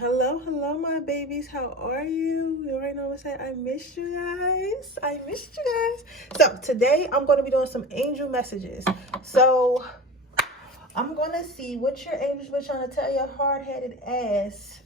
Hello, my babies. How are you? You already know what I'm saying. I missed you guys. So today I'm going to be doing some angel messages. So I'm going to see what your angels been trying to tell your hard-headed ass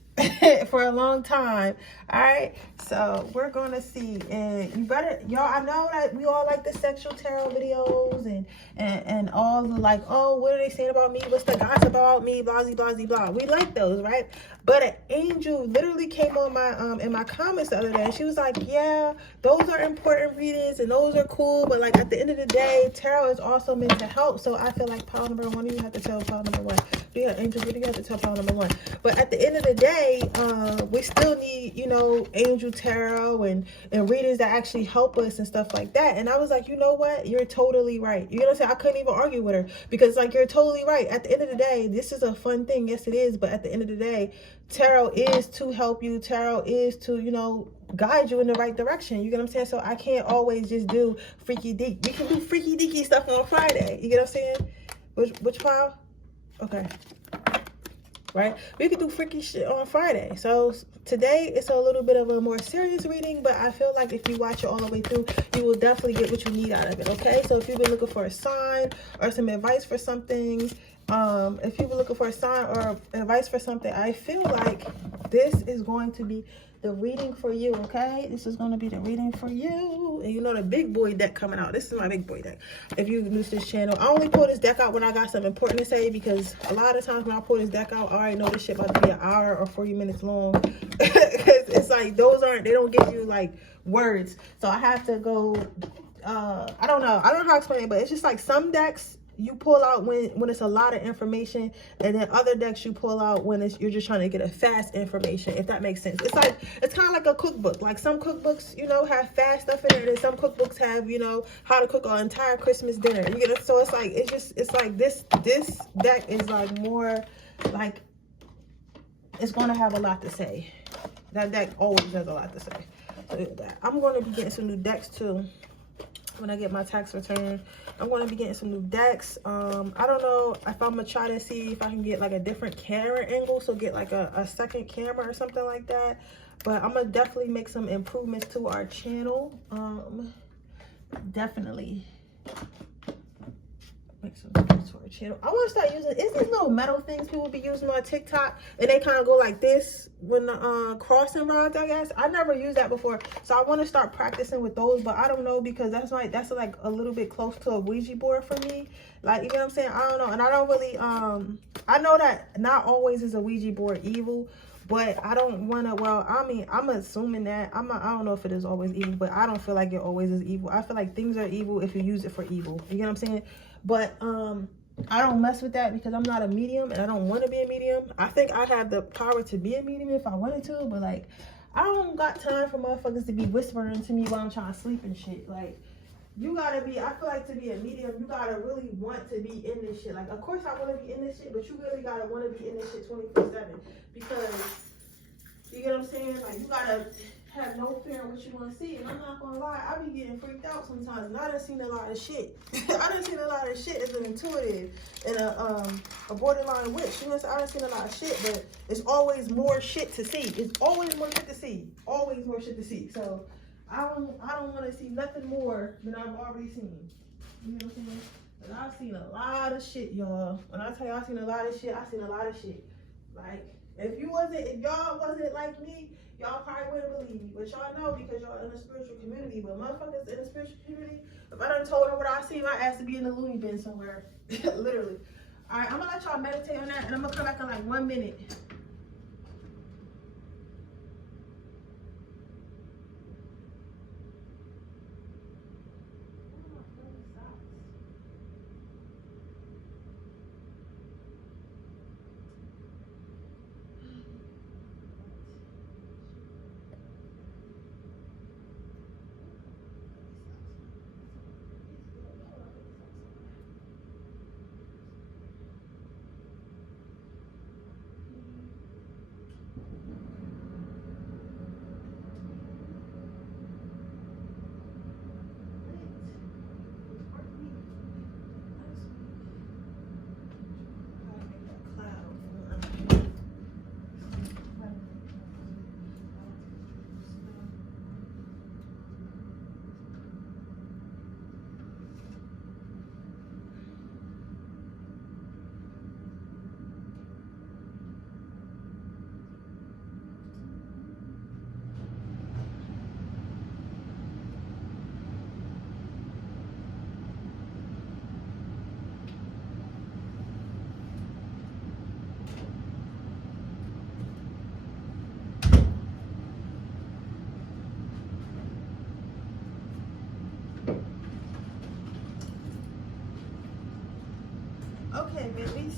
for a long time. All right. So we're going to see, and you better, y'all. I know that we all like the sexual tarot videos and all the like, oh, what are they saying about me? What's the gossip about me? Blah blah blah blah. We like those, right? But an angel literally came on my in my comments the other day, and she was like, yeah, those are important readings and those are cool, but like at the end of the day, tarot is also meant to help. So I feel like pile number one, you have to tell pile number one. Yeah, angels, what do you have to tell pile number one? But at the end of the day, we still need, angel tarot and readings that actually help us and stuff like that. And I was like, you know what? You're totally right. You know what I'm saying? I couldn't even argue with her because like, you're totally right. At the end of the day, this is a fun thing. Yes, it is. But at the end of the day, tarot is to help you. Tarot is to, guide you in the right direction. You get what I'm saying? So I can't always just do freaky deek. We can do freaky deaky stuff on Friday. You get what I'm saying? Which file? Okay. Right? We could do freaky shit on Friday. So today it's a little bit of a more serious reading, but I feel like if you watch it all the way through, you will definitely get what you need out of it. Okay? So if you've been looking for a sign or some advice for something, if you've been looking for a sign or advice for something, I feel like this is going to be the reading for you. Okay, this is going to be the reading for you. And you know the big boy deck coming out. This is my big boy deck. If you new to this channel, I only pull this deck out when I got something important to say, because a lot of times when I pull this deck out, I already know this shit about to be an hour or 40 minutes long. Because it's like they don't give you like words, so I have to go. I don't know how to explain it, but it's just like some decks you pull out when it's a lot of information, and then other decks you pull out when you're just trying to get a fast information, if that makes sense. It's kind of like a cookbook. Like some cookbooks, have fast stuff in it, and some cookbooks have, how to cook an entire Christmas dinner. You get it? So it's like this deck is like more like it's gonna have a lot to say. That deck always has a lot to say. So I'm gonna be getting some new decks too. When I get my tax return, I'm going to be getting some new decks. I don't know if I'm going to try to see if I can get like a different camera angle. So get like a second camera or something like that. But I'm going to definitely make some improvements to our channel. Definitely make some improvements to our channel. I want to start using, is these little metal things people be using on TikTok? And they kind of go like this when the crossing rods, I guess. I never used that before. So I want to start practicing with those, but I don't know, because that's like a little bit close to a Ouija board for me. Like, you know what I'm saying? I don't know. And I don't really, I know that not always is a Ouija board evil, but I don't want to, well, I mean, I'm assuming that, I don't know if it is always evil, but I don't feel like it always is evil. I feel like things are evil if you use it for evil. You get what I'm saying? But I don't mess with that because I'm not a medium and I don't want to be a medium. I think I have the power to be a medium if I wanted to, but like, I don't got time for motherfuckers to be whispering to me while I'm trying to sleep and shit. Like, you gotta be, I feel like to be a medium, you gotta really want to be in this shit. Like, of course I want to be in this shit, but you really gotta want to be in this shit 24/7, because, you get what I'm saying? Like, you gotta have no fear of what you want to see. And I'm not gonna lie, I be getting freaked out sometimes. And I done seen a lot of shit. I done seen a lot of shit as an intuitive and a borderline witch. You know, so I done seen a lot of shit, but it's always more shit to see. It's always more shit to see. Always more shit to see. So I don't want to see nothing more than I've already seen. You know what I'm saying? And I've seen a lot of shit, y'all. When I tell you I've seen a lot of shit, I've seen a lot of shit. Like, if y'all wasn't like me, y'all probably wouldn't believe me. But y'all know, because y'all in a spiritual community. But motherfuckers in a spiritual community, if I done told them what I see, my ass to be in the loony bin somewhere. Literally. Alright, I'm gonna let y'all meditate on that, and I'm gonna come back in like 1 minute.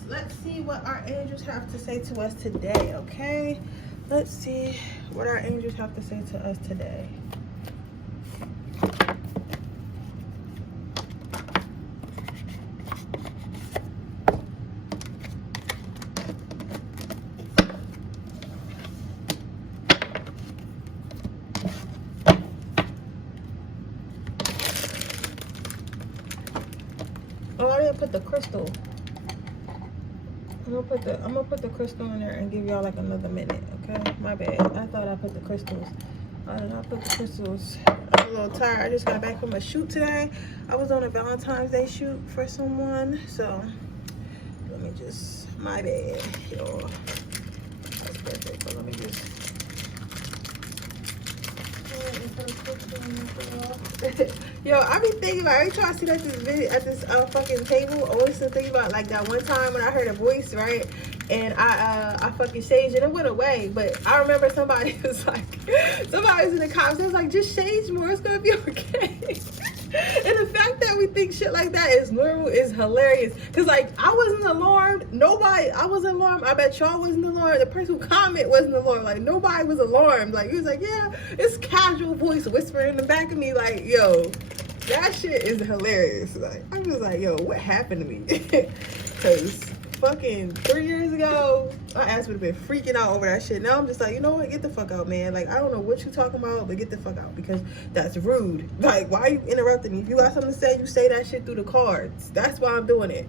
let's see what our angels have to say to us today, okay? Let's see what our angels have to say to us today. Oh, I didn't put the crystal. I'm gonna put the crystal in there and give y'all like another minute, okay? My bad. I thought I put the crystals. I did not put the crystals. I'm a little tired. I just got back from a shoot today. I was on a Valentine's Day shoot for someone, so let me just, my bad, y'all. That's perfect. But let me just. Yo, I be thinking about every time I see like this video at this fucking table, I always think about like that one time when I heard a voice, right? And I fucking shaged and it went away. But I remember somebody was in the comments, they was like, just shage more, it's gonna be okay. And the fact that we think shit like that is normal is hilarious. Cause like I wasn't alarmed. I wasn't alarmed. I bet y'all wasn't alarmed. The person who commented wasn't alarmed. Like nobody was alarmed. Like he was like, yeah, it's casual voice whispering in the back of me. Like, yo, that shit is hilarious. Like I was like, yo, what happened to me? Cause fucking 3 years ago, my ass would have been freaking out over that shit. Now I'm just like, you know what? Get the fuck out, man. Like, I don't know what you talking about, but get the fuck out because that's rude. Like, why are you interrupting me? If you got something to say, you say that shit through the cards. That's why I'm doing it.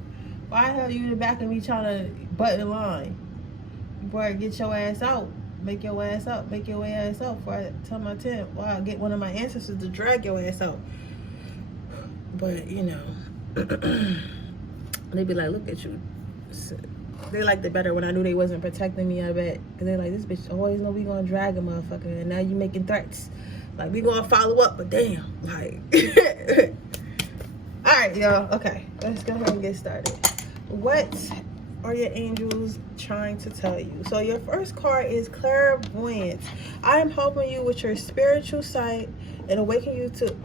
Why the hell are you in the back of me trying to butt in line? Boy, get your ass out. Make your ass up. Make your ass up before I tell my temp. Well, I'll get one of my ancestors to drag your ass out. But, you know, they be like, look at you. They liked it better when I knew they wasn't protecting me, I bet. Because they're like, this bitch always know we gonna drag a motherfucker. And now you making threats. Like, we gonna follow up, but damn. Like, alright, y'all. Okay, let's go ahead and get started. What are your angels trying to tell you? So your first card is clairvoyance. I am helping you with your spiritual sight and awaken you to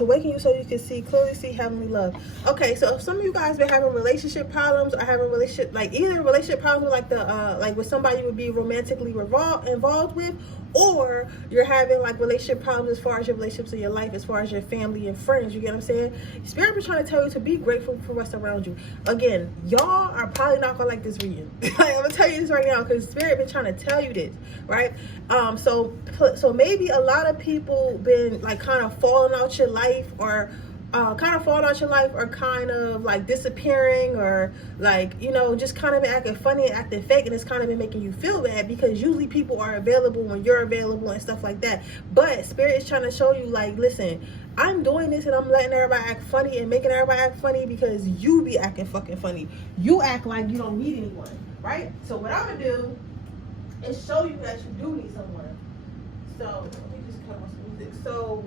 awaken you so you can clearly see heavenly love. Okay, so if some of you guys been having relationship problems or having relationship, like either relationship problems with like with somebody you would be romantically involved with, or you're having like relationship problems as far as your relationships in your life, as far as your family and friends, you get what I'm saying? Spirit be trying to tell you to be grateful for what's around you. Again, y'all are probably not gonna like this reading. Like, I'm gonna tell you this right now because Spirit been trying to tell you this, right? So maybe a lot of people been like kind of falling out your life, or kind of like disappearing, or like, you know, just kind of been acting funny and acting fake, and it's kind of been making you feel bad because usually people are available when you're available and stuff like that. But Spirit is trying to show you, like, listen, I'm doing this and I'm letting everybody act funny and making everybody act funny because you be acting fucking funny. You act like you don't need anyone, right? So what I'm gonna do is show you that you do need someone. So let me just cut off some music. So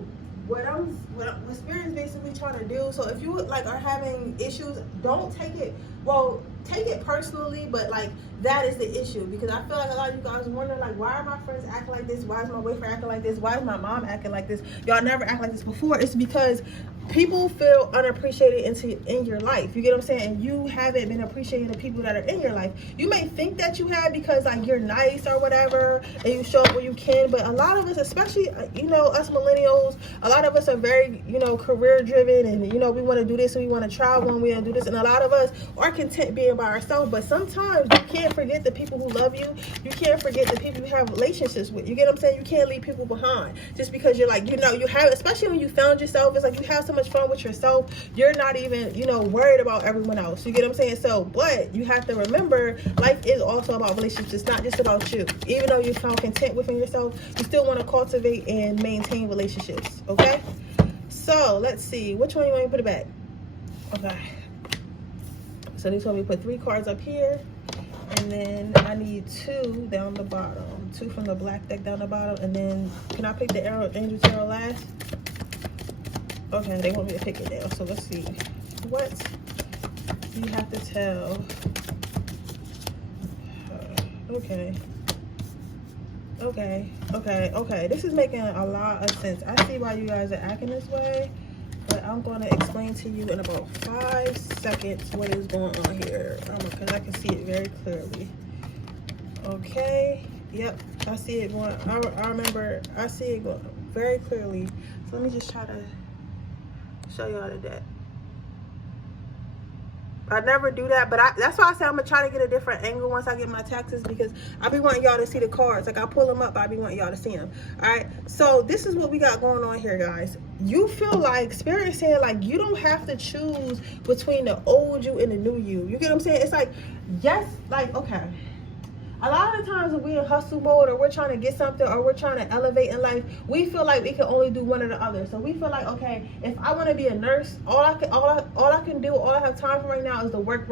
what Spirit is basically trying to do, so if you like are having issues, don't take it, well, take it personally, but like that is the issue, because I feel like a lot of you guys wonder, like, why are my friends acting like this? Why is my boyfriend acting like this? Why is my mom acting like this? Y'all never act like this before. It's because people feel unappreciated in your life. You get what I'm saying? And you haven't been appreciating the people that are in your life. You may think that you have because like you're nice or whatever, and you show up when you can, but a lot of us, especially, you know, us millennials, a lot of us are very, you know, career driven, and, you know, we want to do this and we want to travel and we want to do this, and a lot of us are content being by ourselves. But sometimes you can't forget the people who love you. You can't forget the people you have relationships with. You get what I'm saying? You can't leave people behind just because you're like, you know, you have, especially when you found yourself, it's like you have so much fun with yourself, you're not even, you know, worried about everyone else. You get what I'm saying? So, but you have to remember, life is also about relationships. It's not just about you. Even though you found content within yourself, you still want to cultivate and maintain relationships. Okay, so let's see, which one you want me to put it back? Okay, so they told me to put 3 cards up here, and then I need 2 down the bottom, 2 from the black deck down the bottom, and then can I pick the Angel Tarot last? Okay, they want me to pick it now, so let's see. What do you have to tell her? Okay. This is making a lot of sense. I see why you guys are acting this way, but but I'm going to explain to you in about 5 seconds what is going on here, because I can see it very clearly. Okay, yep, I see it going. I remember, I see it going very clearly. So let me just try to show y'all that. I never do that, but that's why I say I'm gonna try to get a different angle once I get my taxes, because I be wanting y'all to see the cards. Like, I pull them up, but I be wanting y'all to see them. All right, so this is what we got going on here, guys. You feel like Spirit is saying, like, you don't have to choose between the old you and the new you. You get what I'm saying? It's like, yes, like, okay. A lot of the times when we're in hustle mode, or we're trying to get something, or we're trying to elevate in life, we feel like we can only do one or the other. So we feel like, okay, if I want to be a nurse, all I have time for right now is to work.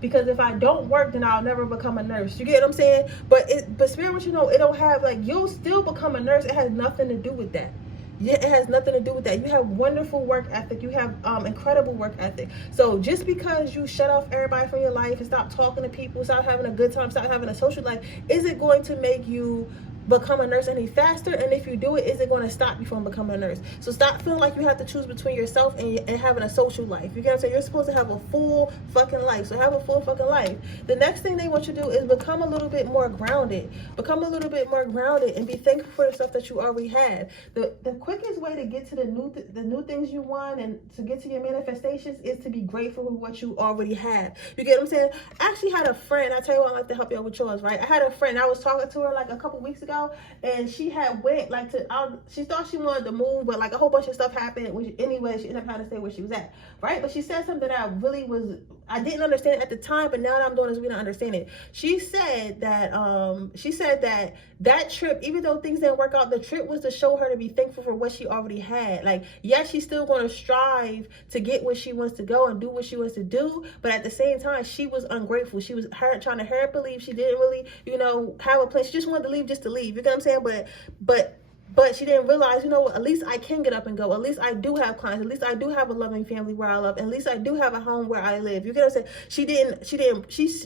Because if I don't work, then I'll never become a nurse. You get what I'm saying? But Spirit wants you to know, it don't have, like, you'll still become a nurse. It has nothing to do with that. Yeah, it has nothing to do with that. You have wonderful work ethic. You have incredible work ethic. So just because you shut off everybody from your life and stop talking to people, stop having a good time, stop having a social life, is it going to make you become a nurse any faster? And if you do it, is it going to stop you from becoming a nurse? So stop feeling like you have to choose between yourself and having a social life. You get what I'm saying? You're supposed to have a full fucking life. So have a full fucking life. The next thing they want you to do is become a little bit more grounded. Become a little bit more grounded and be thankful for the stuff that you already have. The quickest way to get to the new things you want and to get to your manifestations is to be grateful for what you already have. You get what I'm saying? I actually had a friend. I tell you what, I like to help you out with yours, right? I had a friend. I was talking to her like a couple weeks ago, and she had went like she thought she wanted to move, but like a whole bunch of stuff happened, which anyway she ended up having to stay where she was at, right? But she said something that I didn't understand at the time, but now that I'm doing this, we don't understand it. She said that that trip, even though things didn't work out, the trip was to show her to be thankful for what she already had. Like, yes, she's still going to strive to get where she wants to go and do what she wants to do, but at the same time, she was ungrateful. She was trying to hurry up and leave. She didn't really, have a plan. She just wanted to leave just to leave. You know what I'm saying? But she didn't realize, at least I can get up and go. At least I do have clients. At least I do have a loving family where I love. At least I do have a home where I live. You get what I'm saying?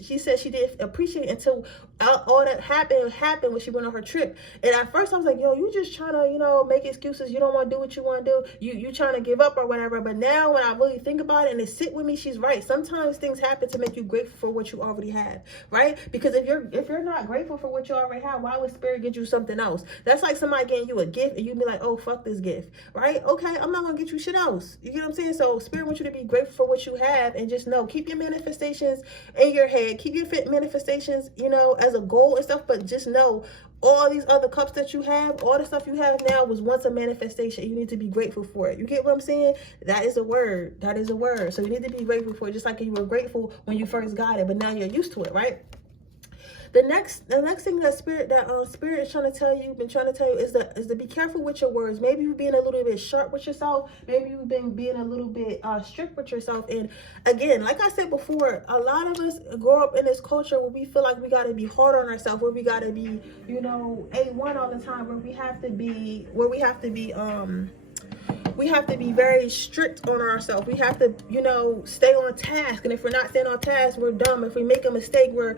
She said she didn't appreciate it until all that happened when she went on her trip. And at first I was like, yo, you just trying to, make excuses. You don't want to do what you want to do. You trying to give up or whatever. But now when I really think about it and it sit with me, she's right. Sometimes things happen to make you grateful for what you already have, right? Because if you're not grateful for what you already have, why would Spirit get you something else? That's like somebody getting you a gift and you be like, oh, fuck this gift, right? Okay, I'm not gonna get you shit else. You get what I'm saying? So Spirit wants you to be grateful for what you have, and just know, keep your manifestations in your head, keep your manifestations, as a goal and stuff, but just know all these other cups that you have, all the stuff you have now was once a manifestation. You need to be grateful for it. You get what I'm saying? That is a word. That is a word. So you need to be grateful for it, just like you were grateful when you first got it, but now you're used to it, right? The next thing that Spirit is trying to tell you, is to be careful with your words. Maybe you've been a little bit sharp with yourself. Maybe you've been being a little bit strict with yourself. And again, like I said before, a lot of us grow up in this culture where we feel like we got to be hard on ourselves, where we got to be, A1 all the time, where we have to be very strict on ourselves. We have to, stay on task. And if we're not staying on task, we're dumb. If we make a mistake, we're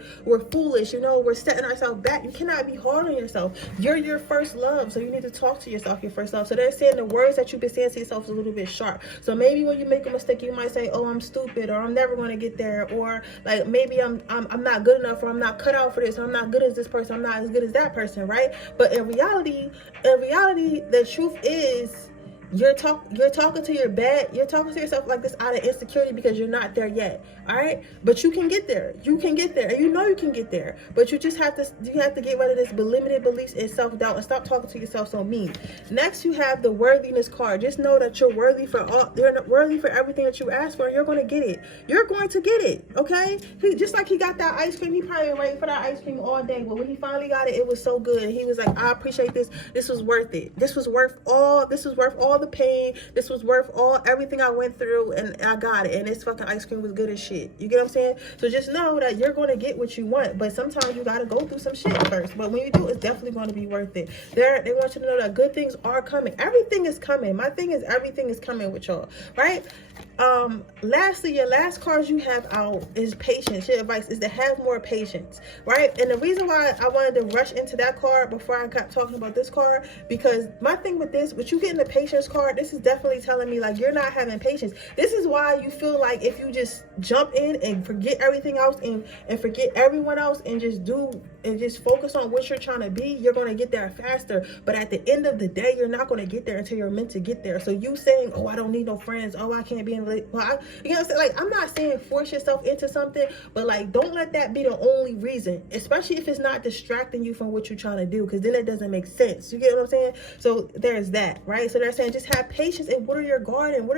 foolish. We're setting ourselves back. You cannot be hard on yourself. You're your first love. So you need to talk to yourself, your first love. So they're saying the words that you've been saying to yourself is a little bit sharp. So maybe when you make a mistake, you might say, oh, I'm stupid, or I'm never going to get there, or like maybe I'm not good enough, or I'm not cut out for this, or I'm not good as this person, I'm not as good as that person, right? But in reality, the truth is, you're talking to yourself like this out of insecurity because you're not there yet. All right, but you can get there. You can get there, and you can get there. But you just have to get rid of this limited beliefs and self-doubt and stop talking to yourself so mean. Next, you have the worthiness card. Just know that you're worthy for everything that you ask for, and you're going to get it. You're going to get it. Okay? Just like he got that ice cream, he probably waited for that ice cream all day, but when he finally got it, it was so good, and he was like, I appreciate this. This was worth it. This was worth all the pain. This was worth everything I went through, and I got it, and this fucking ice cream was good as shit. You get what I'm saying? So just know that you're going to get what you want, but sometimes you got to go through some shit first. But when you do, it's definitely going to be worth it. They want you to know that good things are coming. Everything is coming. My thing is, everything is coming with y'all, right? Lastly, your last card you have out is patience. Your advice is to have more patience, right? And the reason why I wanted to rush into that card before I got talking about this card, because my thing with this, but you getting the patience card, this is definitely telling me like you're not having patience. This is why you feel like if you just jump in and forget everything else and forget everyone else and just focus on what you're trying to be, you're going to get there faster. But at the end of the day, you're not going to get there until you're meant to get there. So you saying, oh, I don't need no friends, oh, I can't be in, you know what I'm saying? Like, I'm not saying force yourself into something, but like, don't let that be the only reason, especially if it's not distracting you from what you're trying to do, because then it doesn't make sense. You get what I'm saying? So there's that, right? So they're saying just have patience and water your garden.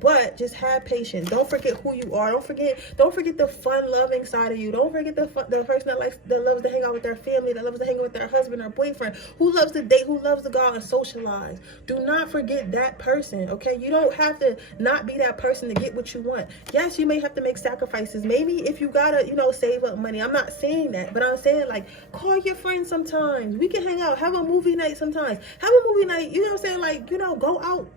But just have patience. Don't forget who you are. Don't forget the fun loving side of you. Don't forget the person that loves to hang out with their family, that loves to hang out with their husband or boyfriend, who loves to date, who loves to go out and socialize. Do not forget that person, okay? You don't have to not be that person to get what you want. Yes, you may have to make sacrifices. Maybe if you gotta, save up money. I'm not saying that, but I'm saying like call your friends sometimes. We can hang out, have a movie night sometimes. Have a movie night, you know what I'm saying? Like, go out.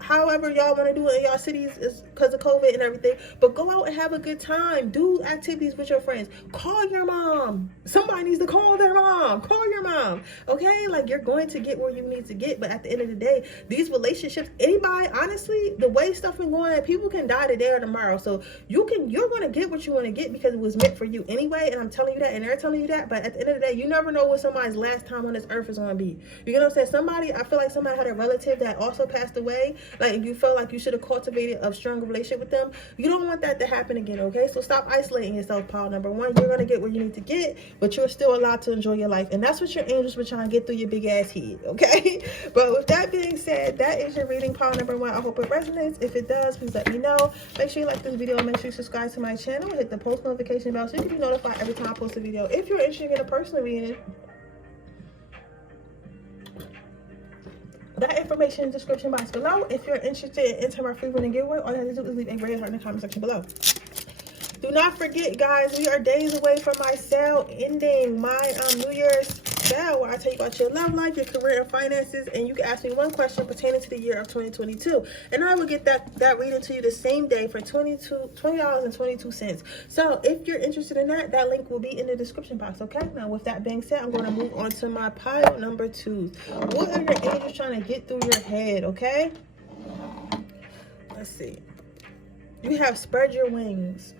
However y'all want to do it in y'all cities is because of COVID and everything, but go out and have a good time. Do activities with your friends. Call your mom. Somebody needs to call their mom. Call your mom. Okay? Like, you're going to get where you need to get, but at the end of the day, these relationships, anybody, honestly, the way stuff been going, people can die today or tomorrow. So you're going to get what you want to get because it was meant for you anyway, and I'm telling you that, and they're telling you that, but at the end of the day, you never know what somebody's last time on this earth is going to be. You know what I'm saying? I feel like somebody had a relative that also passed away, like you felt like you should have cultivated a stronger relationship with them. You don't want that to happen again, okay? So stop isolating yourself, pile number one. You're gonna get where you need to get, but you're still allowed to enjoy your life, and that's what your angels were trying to get through your big ass head, okay? But with that being said, that is your reading, pile number one. I hope it resonates. If it does, please let me know. Make sure you like this video, make sure you subscribe to my channel, hit the post notification bell so you can be notified every time I post a video. If you're interested in a personal reading, that information in the description box below. If you're interested in entering my free reading giveaway, all you have to do is leave a gray heart in the comment section below. Do not forget, guys, we are days away from my sale ending, my New Year's sale, where I tell you about your love life, your career, and finances, and you can ask me one question pertaining to the year of 2022, and I will get that reading to you the same day for $20.22. So if you're interested in that link will be in the description box, okay? Now, with that being said, I'm going to move on to my pile number 2. What are your angels trying to get through your head, okay? Let's see. You have spread your wings.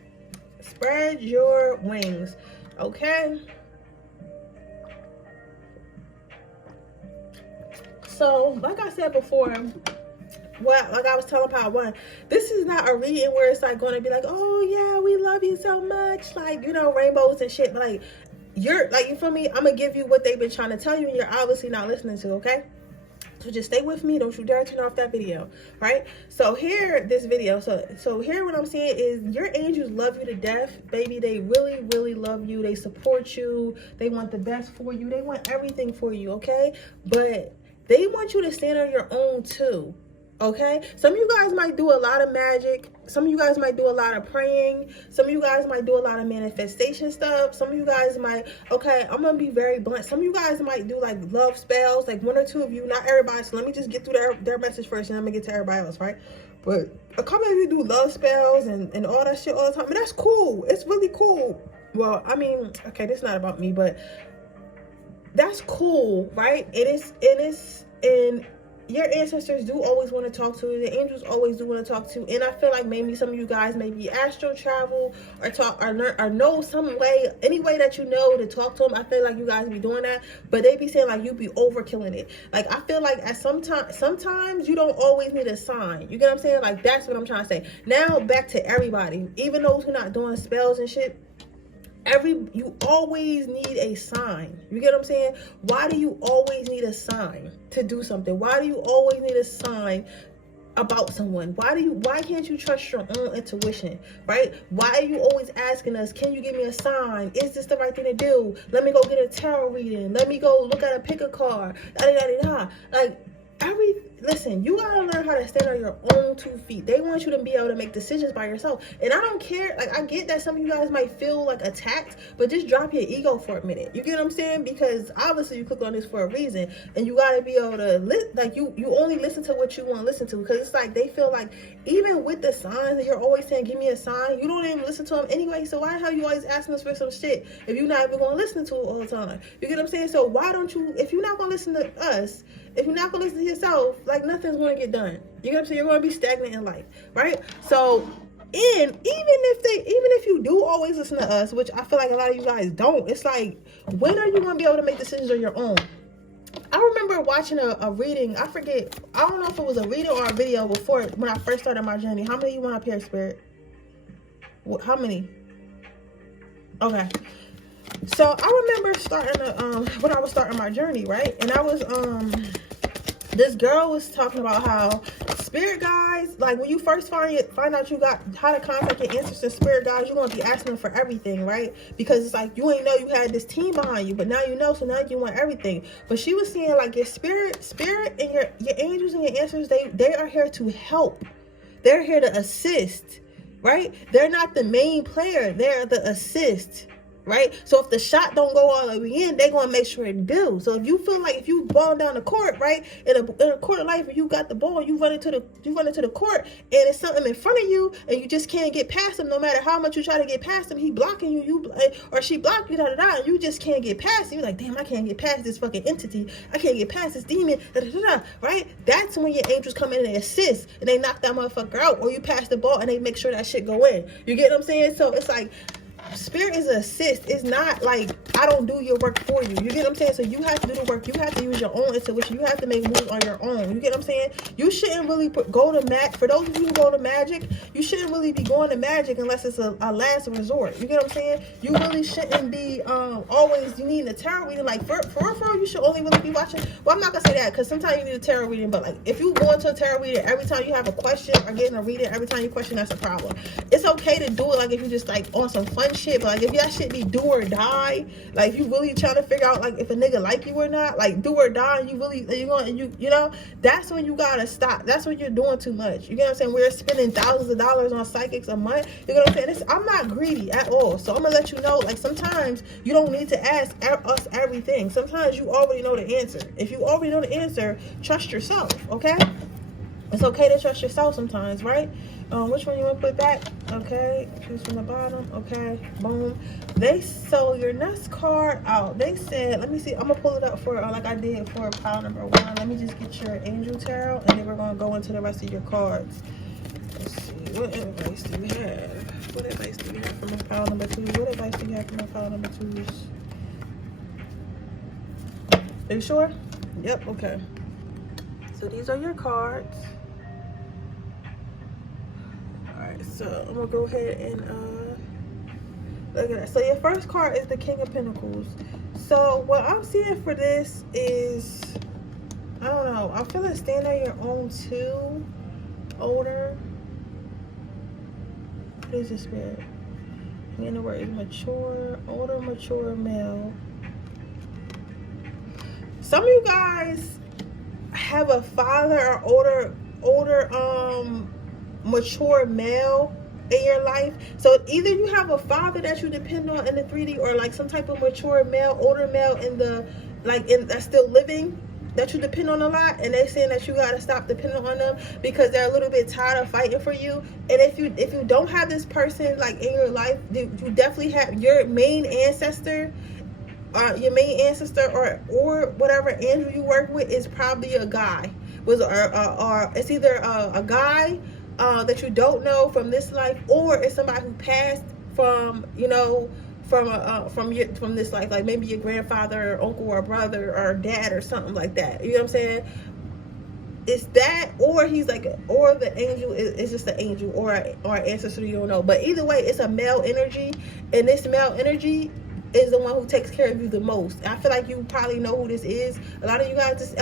Spread your wings, okay? So, like I said before, like I was telling Part 1, this is not a reading where it's like going to be like, oh yeah, we love you so much, like, rainbows and shit. But like, you feel me? I'm gonna give you what they've been trying to tell you, and you're obviously not listening to, okay? So just stay with me. Don't you dare turn off that video, right? So here, this video. So here what I'm saying is your angels love you to death, baby. They really, really love you. They support you. They want the best for you. They want everything for you, okay? But they want you to stand on your own too. Okay, some of you guys might do a lot of magic. Some of you guys might do a lot of praying. Some of you guys might do a lot of manifestation stuff. Some of you guys might, okay, I'm gonna be very blunt. Some of you guys might do like love spells, like 1 or 2 of you, not everybody. So let me just get through their message first, and I'm gonna get to everybody else, right? But a couple of you do love spells and all that shit all the time, and that's cool. It's really cool. Well, I mean, okay, this is not about me, but that's cool, right? And your ancestors do always want to talk to you. The angels always do want to talk to you. And I feel like maybe some of you guys maybe astral travel or talk or know some way, any way that you know to talk to them. I feel like you guys be doing that, but they be saying like you be overkilling it. Like I feel like at sometimes you don't always need a sign. You get what I'm saying? Like that's what I'm trying to say. Now back to everybody, even those who not doing spells and shit. You always need a sign. You get what I'm saying? Why do you always need a sign to do something? Why do you always need a sign about someone? Why can't you trust your own intuition, right? Why are you always asking us, can you give me a sign? Is this the right thing to do? Let me go get a tarot reading. Let me go look at pick a card. Like listen, you gotta learn how to stand on your own 2 feet. They want you to be able to make decisions by yourself. And I don't care, like, I get that some of you guys might feel like attacked, but just drop your ego for a minute. You get what I'm saying? Because obviously you click on this for a reason, and you gotta be able to listen. Like, you only listen to what you want to listen to, because it's like they feel like even with the signs that you're always saying, give me a sign, you don't even listen to them anyway. So why the hell you always asking us for some shit if you're not even gonna listen to it all the time? You get what I'm saying? So why don't you, if you're not gonna listen to us, if you're not gonna listen to yourself, like, nothing's gonna get done. You know what I'm saying? You're gonna be stagnant in life, right? So, and even if you do always listen to us, which I feel like a lot of you guys don't, it's like, when are you gonna be able to make decisions on your own? I remember watching a reading. I forget. I don't know if it was a reading or a video before, when I first started my journey. How many you want up here, Spirit? How many? Okay. So I remember starting when I was starting my journey, right? And I was this girl was talking about how spirit guides, like, when you first find out you got how to contact your ancestors and spirit guides, you're gonna be asking them for everything, right? Because it's like, you ain't know you had this team behind you, but now you know, so now you want everything. But she was saying, like, your spirit and your angels and your ancestors, they are here to help. They're here to assist, right? They're not the main player, they're the assist. Right? So if the shot don't go all the way in, they're going to make sure it do. So if you feel like, if you ball down the court, right, in a court of life, and you got the ball, you run into the court, and it's something in front of you, and you just can't get past him. No matter how much you try to get past him, he blocking you, or she blocked you, and you just can't get past him. You're like, damn, I can't get past this fucking entity. I can't get past this demon. Right? That's when your angels come in and they assist, and they knock that motherfucker out, or you pass the ball and they make sure that shit go in. You get what I'm saying? So it's like, spirit is an assist. It's not like I don't do your work for you. You get what I'm saying? So you have to do the work. You have to use your own intuition. You have to make moves on your own. You get what I'm saying? You shouldn't really go to for those of you who go to magic, you shouldn't really be going to magic unless it's a last resort. You get what I'm saying? You really shouldn't be always, you need a tarot reading. Like, for real, you should only really be watching. Well, I'm not gonna say that, because sometimes you need a tarot reading, but like, if you go into a tarot reading every time you have a question, or getting a reading every time you question, that's a problem. It's okay to do it, like, if you just like on some fun shit, but like, if that shit be do or die, like, you really trying to figure out like if a nigga like you or not, like, do or die, and you know, that's when you gotta stop. That's when you're doing too much. You get what I'm saying? We're spending thousands of dollars on psychics a month. You know what I'm saying? I'm not greedy at all, so I'm gonna let you know, like, sometimes you don't need to ask us everything. Sometimes you already know the answer. If you already know the answer, trust yourself. Okay, it's okay to trust yourself sometimes, right? Which one you want to put back? Okay, choose from the bottom. Okay, boom. So your next card out, they said, let me see, I'm gonna pull it up for like I did for pile number 1. Let me just get your angel tarot, and then we're gonna go into the rest of your cards. Let's see, what advice do we have? What advice do we have from my pile number 2? What advice do you have from my pile number 2s? Are you sure? Yep. Okay, so these are your cards. So I'm gonna go ahead and look at that. So your first card is the King of Pentacles. So what I'm seeing for this is, I don't know, I feel like stand on your own too. Older. What is this, spirit? And the word is mature, older, mature male. Some of you guys have a father or older mature male in your life. So either you have a father that you depend on in the 3D, or like some type of mature male, older male in the that's still living, that you depend on a lot, and they're saying that you got to stop depending on them because they're a little bit tired of fighting for you. And if you don't have this person like in your life, you definitely have your main ancestor. Your main ancestor or whatever angel you work with is probably a guy. Or it's either a guy that you don't know from this life, or it's somebody who passed from, you know, from this life, like maybe your grandfather or uncle or brother or dad or something like that. You know what I'm saying? It's that, or he's like, or the angel is just an angel, or an ancestor you don't know. But either way, it's a male energy, and this male energy is the one who takes care of you the most. I feel like you probably know who this is. A lot of you guys,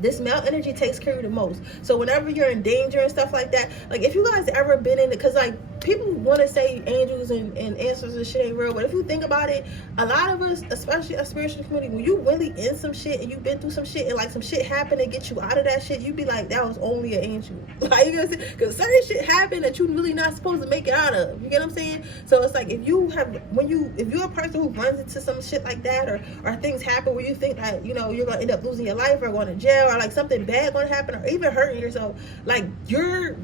this male energy takes care of you the most. So whenever you're in danger and stuff like that, like if you guys ever been in it, because like people want to say angels and answers and shit ain't real, but if you think about it, a lot of us, especially a spiritual community, when you really in some shit and you've been through some shit and like some shit happened to get you out of that shit, you be like, that was only an angel. Like, you know what I'm saying? Because certain shit happened that you really not supposed to make it out of. You get what I'm saying? So it's like, if you're a person who runs into some shit like that, or things happen where you think that, you know, you're gonna end up losing your life or going to jail, or like something bad gonna happen, or even hurting yourself, like you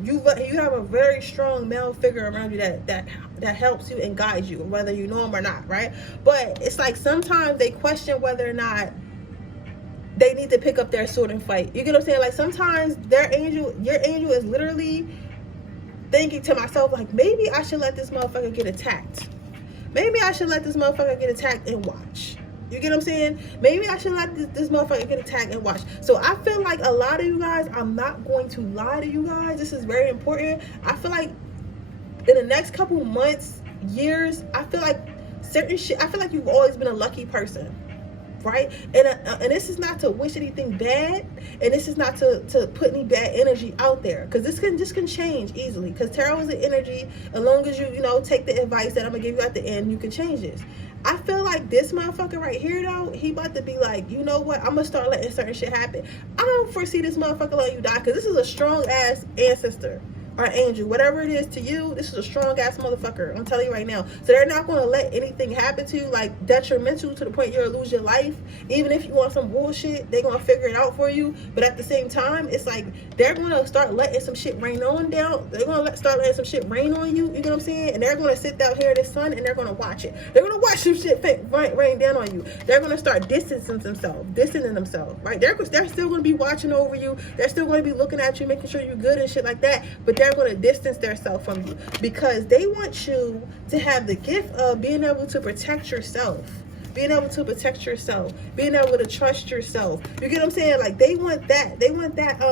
have a very strong male figure around you that helps you and guides you, whether you know them or not, right? But it's like sometimes they question whether or not they need to pick up their sword and fight. You get what I'm saying? Like sometimes your angel is literally thinking to myself, like, maybe I should let this motherfucker get attacked. Maybe I should let this motherfucker get attacked and watch. You get what I'm saying? Maybe I should let this motherfucker get attacked and watch. So I feel like a lot of you guys, I'm not going to lie to you guys, this is very important. I feel like in the next couple months, years, I feel like certain shit, I feel like you've always been a lucky person, right? And this is not to wish anything bad, and this is not to put any bad energy out there, because this can change easily, because tarot is an energy. As long as you know, take the advice that I'm gonna give you at the end, you can change this. I feel like this motherfucker right here, though, he about to be like, you know what, I'm gonna start letting certain shit happen. I don't foresee this motherfucker letting you die, because this is a strong ass ancestor or angel, whatever it is to you. This is a strong ass motherfucker, I'm telling you right now. So they're not going to let anything happen to you like detrimental to the point you're gonna lose your life. Even if you want some bullshit, they're going to figure it out for you. But at the same time, it's like they're going to start letting some shit rain on down. They're going to start letting some shit rain on you, you know what I'm saying? And they're going to sit down here in the sun and they're going to watch it. They're going to watch some shit rain down on you. They're going to start distancing themselves, right? They're still going to be watching over you. They're still going to be looking at you, making sure you're good and shit like that. But they're going to distance themselves from you, because they want you to have the gift of being able to protect yourself, being able to trust yourself. You get what I'm saying? Like they want that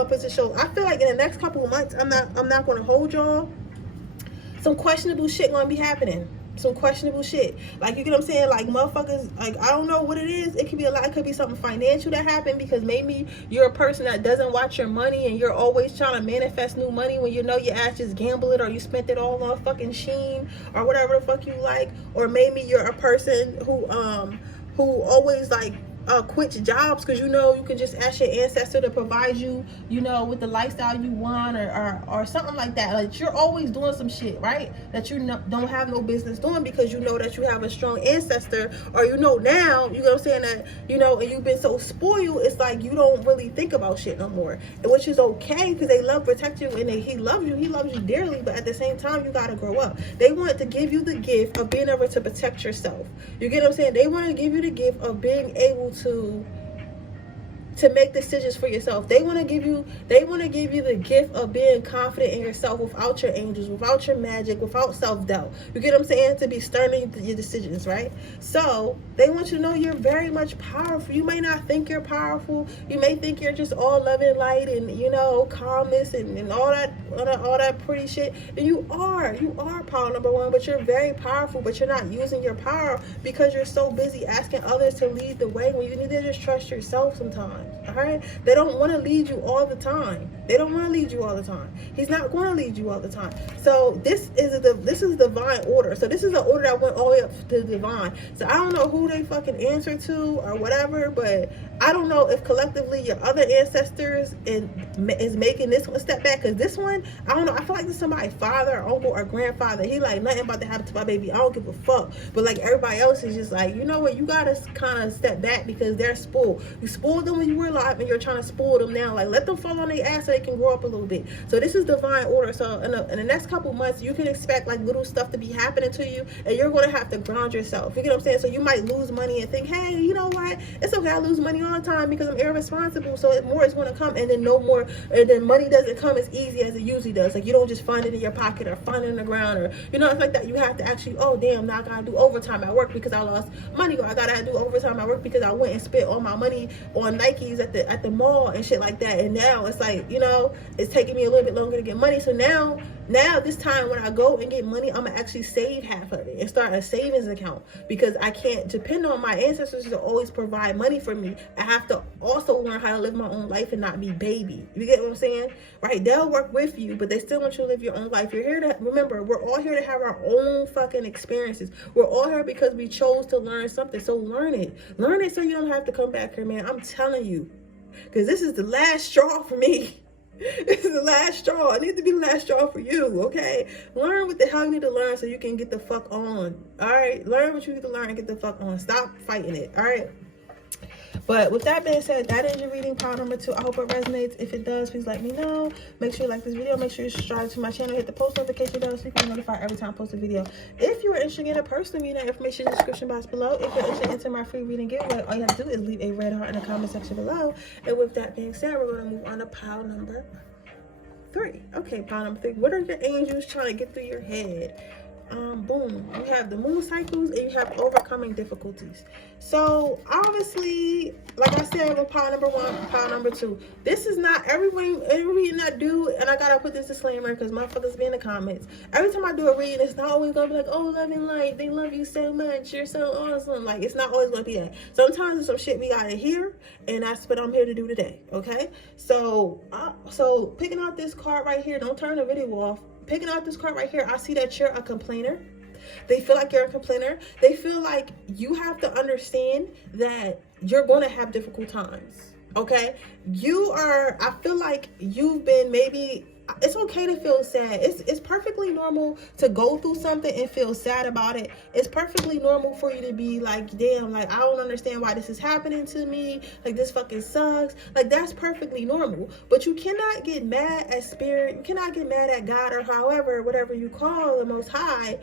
position. I feel like in the next couple of months, I'm not going to hold y'all. Some questionable shit going to be happening. Some questionable shit, like, you get what I'm saying? Like motherfuckers, like, I don't know what it is. It could be a lot. It could be something financial that happened, because maybe you're a person that doesn't watch your money and you're always trying to manifest new money when you know your ass just gamble it, or you spent it all on fucking Sheen or whatever the fuck you like. Or maybe you're a person who always like quit jobs because you know you can just ask your ancestor to provide you, you know, with the lifestyle you want, or something like that. Like you're always doing some shit, right, that you don't have no business doing, because you know that you have a strong ancestor, or you know now, you know what I'm saying, that you know, and you've been so spoiled, it's like you don't really think about shit no more, which is okay, because they love protect you, and he loves you dearly. But at the same time, you gotta grow up. They want to give you the gift of being able to protect yourself. You get what I'm saying? They want to give you the gift of being able to make decisions for yourself. They want to give you the gift of being confident in yourself without your angels, without your magic, without self-doubt. You get what I'm saying? To be stern in your decisions, right? So they want you to know you're very much powerful. You may not think you're powerful. You may think you're just all love and light and, you know, calmness and all that pretty shit. And you are power number one, but you're very powerful, but you're not using your power because you're so busy asking others to lead the way, when you need to just trust yourself sometimes. All right, they don't want to lead you all the time. He's not going to lead you all the time. So this is divine order. So this is the order that went all the way up to divine. So I don't know who they fucking answer to or whatever, but I don't know if collectively your other ancestors is making this one step back, because this one, I don't know, I feel like this is somebody's father or uncle or grandfather. He like, nothing about to happen to my baby, I don't give a fuck. But like everybody else is just like, you know what, you gotta kind of step back, because they're spoiled. You spoiled them when you were alive, and you're trying to spoil them now. Like, let them fall on their ass so they can grow up a little bit. So this is divine order. So in the next couple months, you can expect like little stuff to be happening to you, and you're going to have to ground yourself. You get what I'm saying? So you might lose money and think, hey, you know what, it's okay, I lose money all the time because I'm irresponsible, so more is going to come. And then no more, and then money doesn't come as easy as it usually does. Like, you don't just find it in your pocket or find it in the ground, or, you know, it's like that. You have to actually, oh damn, now I gotta do overtime at work because I lost money, or I gotta do overtime at work because I went and spent all my money on Nikes at the mall and shit like that. And now it's like, you know, it's taking me a little bit longer to get money. So now this time when I go and get money, I'm gonna actually save half of it and start a savings account, because I can't depend on my ancestors to always provide money for me. I have to also learn how to live my own life and not be baby. You get what I'm saying? Right? They'll work with you, but they still want you to live your own life. You're here to, remember, we're all here to have our own fucking experiences. We're all here because we chose to learn something. So learn it so you don't have to come back here, man. I'm telling you, because this is the last straw for me. This is the last straw. It needs to be the last straw for you, okay? Learn what the hell you need to learn so you can get the fuck on, all right? Learn what you need to learn and get the fuck on. Stop fighting it, all right? But with that being said, that is your reading pile number 2. I hope it resonates. If it does, please let me know. Make sure you like this video. Make sure you subscribe to my channel. Hit the post notification bell so you can be notified every time I post a video. If you are interested in a personal reading, information in the description box below. If you're interested in entering my free reading giveaway, all you have to do is leave a red heart in the comment section below. And with that being said, we're going to move on to pile number 3. Okay, pile number 3. What are your angels trying to get through your head? Boom, you have the moon cycles and you have overcoming difficulties. So obviously, like I said with pile number 1, pile number 2, this is not every reading I do, and I gotta put this disclaimer because motherfuckers be in the comments. Every time I do a reading, it's not always gonna be like, oh, love and light, they love you so much, you're so awesome. Like, it's not always gonna be that. Sometimes there's some shit we gotta hear, and that's what I'm here to do today. Okay, so picking out this card right here, don't turn the video off. Picking out this card right here, I see that you're a complainer. They feel like you're a complainer. They feel like you have to understand that you're going to have difficult times. Okay? I feel like you've been it's okay to feel sad. It's perfectly normal to go through something and feel sad about it. It's perfectly normal for you to be like, damn, like, I don't understand why this is happening to me. Like, this fucking sucks. Like, that's perfectly normal. But you cannot get mad at spirit. You cannot get mad at God, or however, whatever you call the Most High.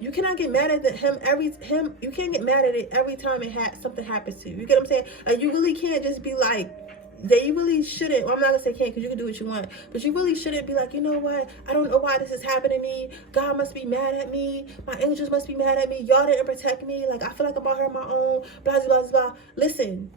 You cannot get mad at him. You can't get mad at it every time something happens to you. You get what I'm saying? Like, you really can't just be like, you really shouldn't. Well, I'm not gonna say can't, because you can do what you want, but you really shouldn't be like, you know what, I don't know why this is happening to me. God must be mad at me. My angels must be mad at me. Y'all didn't protect me. Like, I feel like I'm out here on my own. Blah blah blah blah. Listen,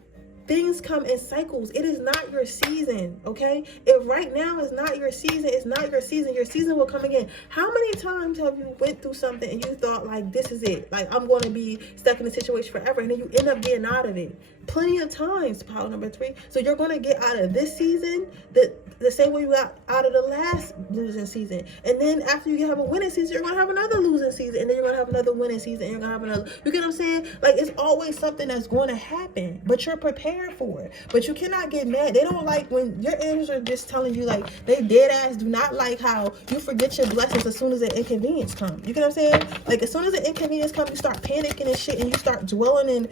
things come in cycles. It is not your season, okay? If right now is not your season, it's not your season. Your season will come again. How many times have you went through something and you thought, like, this is it? Like, I'm going to be stuck in a situation forever, and then you end up getting out of it? Plenty of times, pile number 3. So you're going to get out of this season the same way you got out of the last losing season. And then after you have a winning season, you're going to have another losing season. And then you're going to have another winning season. And you're going to have another. You get what I'm saying? Like, it's always something that's going to happen. But you're prepared for it. But you cannot get mad. They don't like when your angels are just telling you, like, they dead ass do not like how you forget your blessings as soon as an inconvenience comes. You get what I'm saying? Like, as soon as an inconvenience comes, you start panicking and shit. And you start dwelling in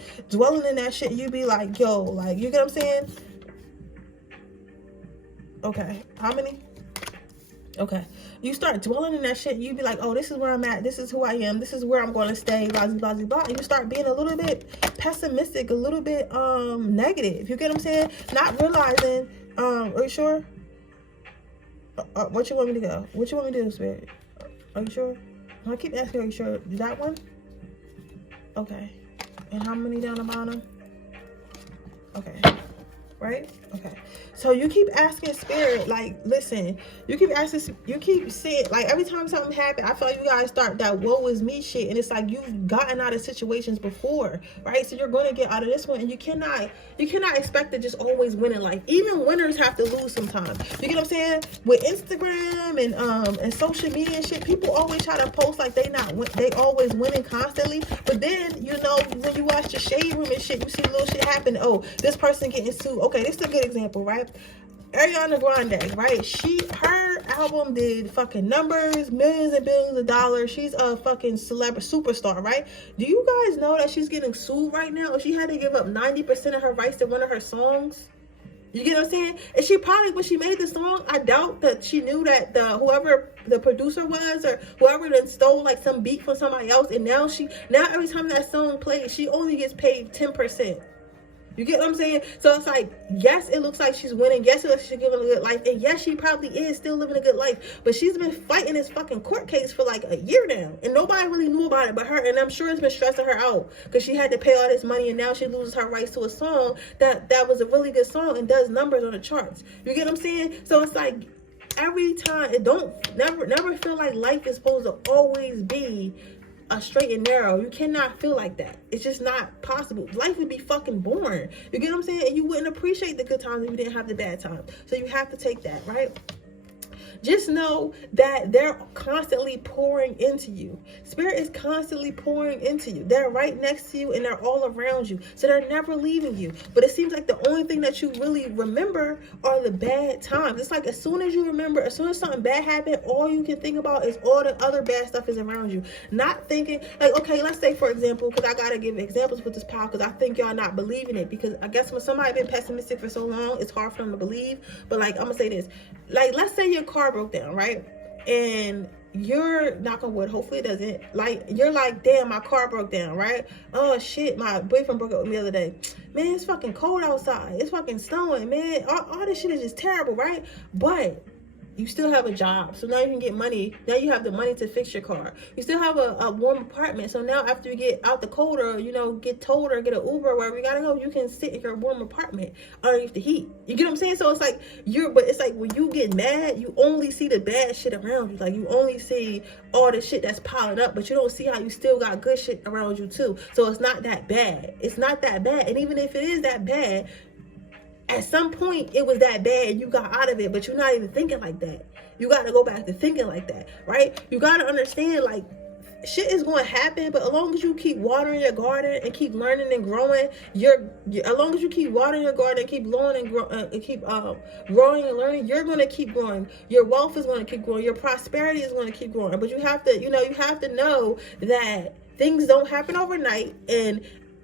that shit. You be like, yo, like, you get what I'm saying? Okay, how many? Okay, you start dwelling in that shit. You be like, oh, this is where I'm at. This is who I am. This is where I'm going to stay. Blah, blah, blah, blah. And you start being a little bit pessimistic, a little bit negative. You get what I'm saying? Not realizing, are you sure? What you want me to go? What you want me to do, Spirit? Are you sure? I keep asking, are you sure? That one? Okay. And how many down the bottom? Okay. Right? Okay. So you keep asking spirit, like, listen, you keep asking, you keep saying, like, every time something happens, I feel like you guys start that woe is me shit, and it's like you've gotten out of situations before, right? So you're going to get out of this one, and you cannot expect to just always win in life. Even winners have to lose sometimes. You get what I'm saying? With Instagram and social media and shit, people always try to post like they always winning constantly, but then, you know, when you watch the shade room and shit, you see little shit happen. Oh, this person getting sued. Okay, this is a good example, right? Ariana Grande, right? Her album did fucking numbers, millions and billions of dollars. She's a fucking celebrity superstar, right? Do you guys know that she's getting sued right now? Or she had to give up 90% of her rights to one of her songs? You get what I'm saying? And she probably, when she made the song, I doubt that she knew that whoever the producer was, or whoever that stole like some beat from somebody else, and now every time that song plays, she only gets paid 10%. You get what I'm saying? So it's like, yes, it looks like she's winning. Yes, it looks like she's giving a good life. And yes, she probably is still living a good life. But she's been fighting this fucking court case for like a year now. And nobody really knew about it but her. And I'm sure it's been stressing her out because she had to pay all this money. And now she loses her rights to a song that was a really good song and does numbers on the charts. You get what I'm saying? So it's like, every time, never feel like life is supposed to always be a straight and narrow. You cannot feel like that. It's just not possible. Life would be fucking boring. You get what I'm saying? And you wouldn't appreciate the good times if you didn't have the bad times. So you have to take that, right? Just know that they're constantly pouring into you. Spirit is constantly pouring into you. They're right next to you and they're all around you. So they're never leaving you. But it seems like the only thing that you really remember are the bad times. It's like as soon as you remember, as soon as something bad happened, all you can think about is all the other bad stuff is around you. Not thinking, like, okay, let's say, for example, because I got to give examples with this power because I think y'all not believing it. Because I guess when somebody been pessimistic for so long, it's hard for them to believe. But like, I'm going to say this. Like, let's say your car broke down, right? And you're, knock on wood, hopefully it doesn't, like, you're like, damn, my car broke down, right? Oh shit, my boyfriend broke up with me the other day. Man, it's fucking cold outside. It's fucking snowing, man. All this shit is just terrible, right? But you still have a job, so now you can get money. Now you have the money to fix your car. You still have a warm apartment, so now after you get out the cold or, you know, get towed or get an Uber or wherever you gotta go, you can sit in your warm apartment underneath the heat. You get what I'm saying? So it's like but it's like when you get mad, you only see the bad shit around you. Like you only see all the shit that's piling up, but you don't see how you still got good shit around you too. So it's not that bad. It's not that bad. And even if it is that bad, at some point it was that bad and you got out of it, but you're not even thinking like that. You got to go back to thinking like that, right? You got to understand, like, shit is going to happen, but as long as you keep watering your garden and keep learning and growing, as long as you keep watering your garden and keep growing and growing and learning, you're going to keep growing. Your wealth is going to keep growing. Your prosperity is going to keep growing. But you have to know that things don't happen overnight. And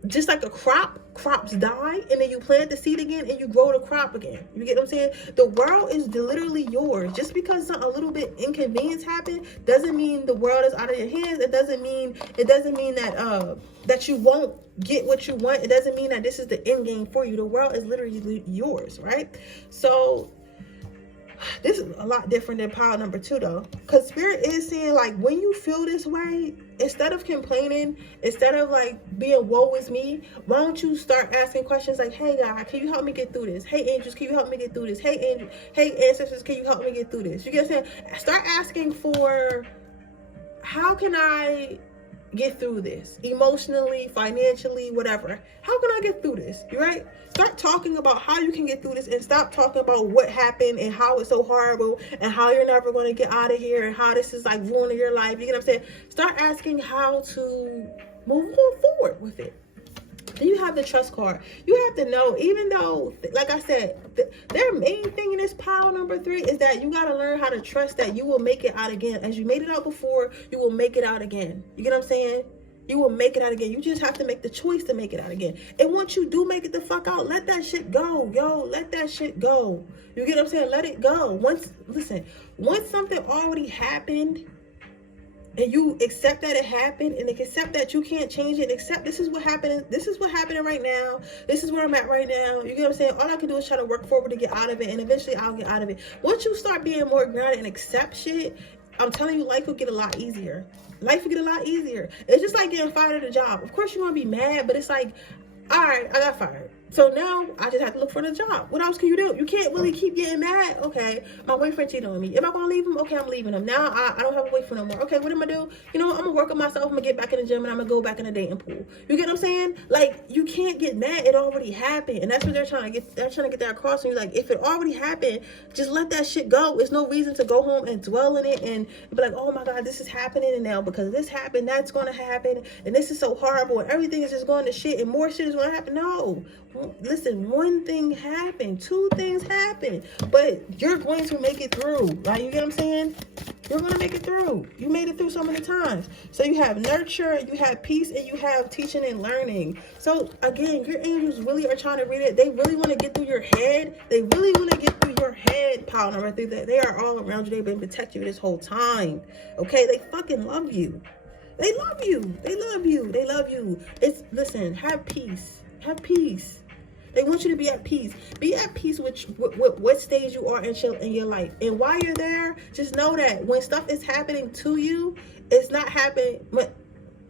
just like a crop, crops die and then you plant the seed again and you grow the crop again. You get what I'm saying? The world is literally yours. Just because a little bit inconvenience happened doesn't mean the world is out of your hands. It doesn't mean that that you won't get what you want. It doesn't mean that this is the end game for you. The world is literally yours, right? So this is a lot different than pile number 2 though, because Spirit is saying, like, when you feel this way, instead of complaining, instead of like being woe is me, why don't you start asking questions like, hey God, can you help me get through this? Hey angels, can you help me get through this? Hey ancestors, can you help me get through this? You get what I'm saying? Start asking for, how can I get through this emotionally, financially, whatever? How can I get through this? Right? Start talking about how you can get through this and stop talking about what happened and how it's so horrible and how you're never going to get out of here and how this is like ruining your life. You get what I'm saying? Start asking how to move forward with it. Then you have the trust card. You have to know, even though, like I said, their main thing in this pile number 3 is that you got to learn how to trust that you will make it out again. As you made it out before, you will make it out again. You get what I'm saying? You will make it out again. You just have to make the choice to make it out again. And once you do make it the fuck out, let that shit go. Yo, let that shit go. You get what I'm saying? Let it go. Once something already happened, and you accept that it happened, and accept that you can't change it, accept this is what happened. This is what happening right now. This is where I'm at right now. You get what I'm saying? All I can do is try to work forward to get out of it, and eventually I'll get out of it. Once you start being more grounded and accept shit, I'm telling you, life will get a lot easier. Life will get a lot easier. It's just like getting fired at a job. Of course you're gonna be mad, but it's like, all right, I got fired. So now I just have to look for the job. What else can you do? You can't really keep getting mad. Okay, my boyfriend cheated on me. Am I going to leave him? Okay, I'm leaving him. Now I don't have a boyfriend no more. Okay, what am I going to do? You know what? I'm going to work on myself. I'm going to get back in the gym and I'm going to go back in the dating pool. You get what I'm saying? Like, you can't get mad. It already happened. And that's what they're trying to get. They're trying to get that across. And you're like, if it already happened, just let that shit go. There's no reason to go home and dwell in it and be like, oh my God, this is happening. And now because this happened, that's going to happen. And this is so horrible. And everything is just going to shit. And more shit is going to happen. No. Listen, one thing happened, 2 things happened, but you're going to make it through. Like, you get what I'm saying? You're going to make it through. You made it through so many times. So you have nurture, you have peace, and you have teaching and learning. So again, your angels really are trying to read it. They really want to get through your head. They really want to get through your head, pile number 3. They are all around you. They've been protecting you this whole time. Okay? They fucking love you. They love you. They love you. They love you. Listen, have peace. Have peace. They want you to be at peace. Be at peace with what stage you are in your life. And while you're there, just know that when stuff is happening to you, it's not happening.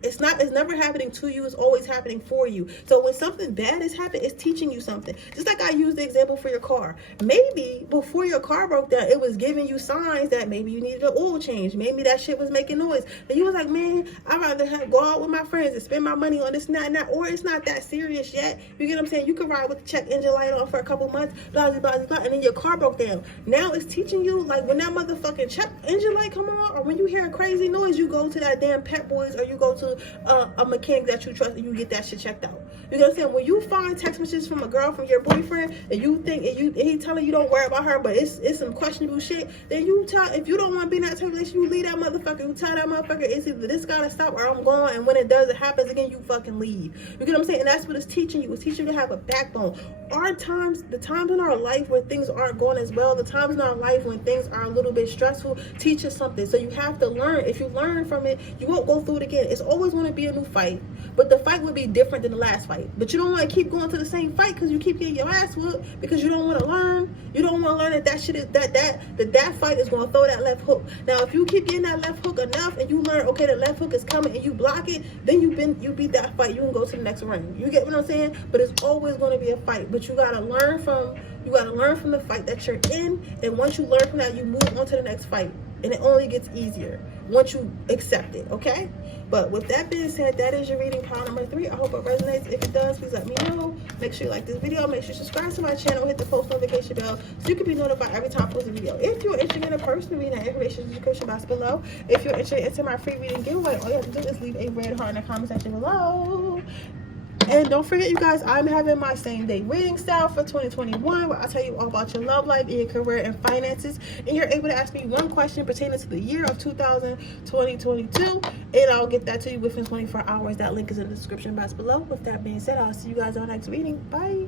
It's never happening to you. It's always happening for you. So when something bad is happening, it's teaching you something. Just like I used the example for your car. Maybe before your car broke down, it was giving you signs that maybe you needed an oil change. Maybe that shit was making noise. And you was like, man, I'd rather go out with my friends and spend my money on this and that and that. Or it's not that serious yet. You get what I'm saying? You can ride with the check engine light on for a couple months, blah, blah, blah, blah, and then your car broke down. Now it's teaching you, like, when that motherfucking check engine light come on, or when you hear a crazy noise, you go to that damn Pet Boys, or you go to a mechanic that you trust, and you get that shit checked out. You know what I'm saying? When you find text messages from a girl, from your boyfriend, and you think, and he telling you don't worry about her, but it's some questionable shit, then you tell, if you don't want to be in that type of relationship, you leave that motherfucker. You tell that motherfucker, it's either this gotta stop or I'm going, and when it does, it happens again, you fucking leave. You get what I'm saying? And that's what it's teaching you. It's teaching you to have a backbone. The times in our life when things aren't going as well, the times in our life when things are a little bit stressful, teach us something. So you have to learn. If you learn from it, you won't go through it again. It's always going to be a new fight, but the fight would be different than the last fight. But you don't want to keep going to the same fight because you keep getting your ass whooped, because you don't want to learn. You don't want to learn that shit is that fight is going to throw that left hook. Now, if you keep getting that left hook enough and you learn, okay, the left hook is coming, and you block it, then you beat that fight. You can go to the next ring. You get what I'm saying? But it's always going to be a fight. But you gotta learn from the fight that you're in, and once you learn from that, you move on to the next fight, and it only gets easier once you accept it. Okay? But with that being said, that is your reading pile number 3. I hope it resonates. If it does, please let me know. Make sure you like this video. Make sure you subscribe to my channel. Hit the post notification bell so you can be notified every time I post a video. If you're interested in a personal reading, that information is in the description box below. If you're interested in my free reading giveaway, all you have to do is leave a red heart in the comment section below. And don't forget, you guys, I'm having my same day reading style for 2021, where I'll tell you all about your love life, your career, and finances. And you're able to ask me one question pertaining to the year of 2022, and I'll get that to you within 24 hours. That link is in the description box below. With that being said, I'll see you guys on the next reading. Bye.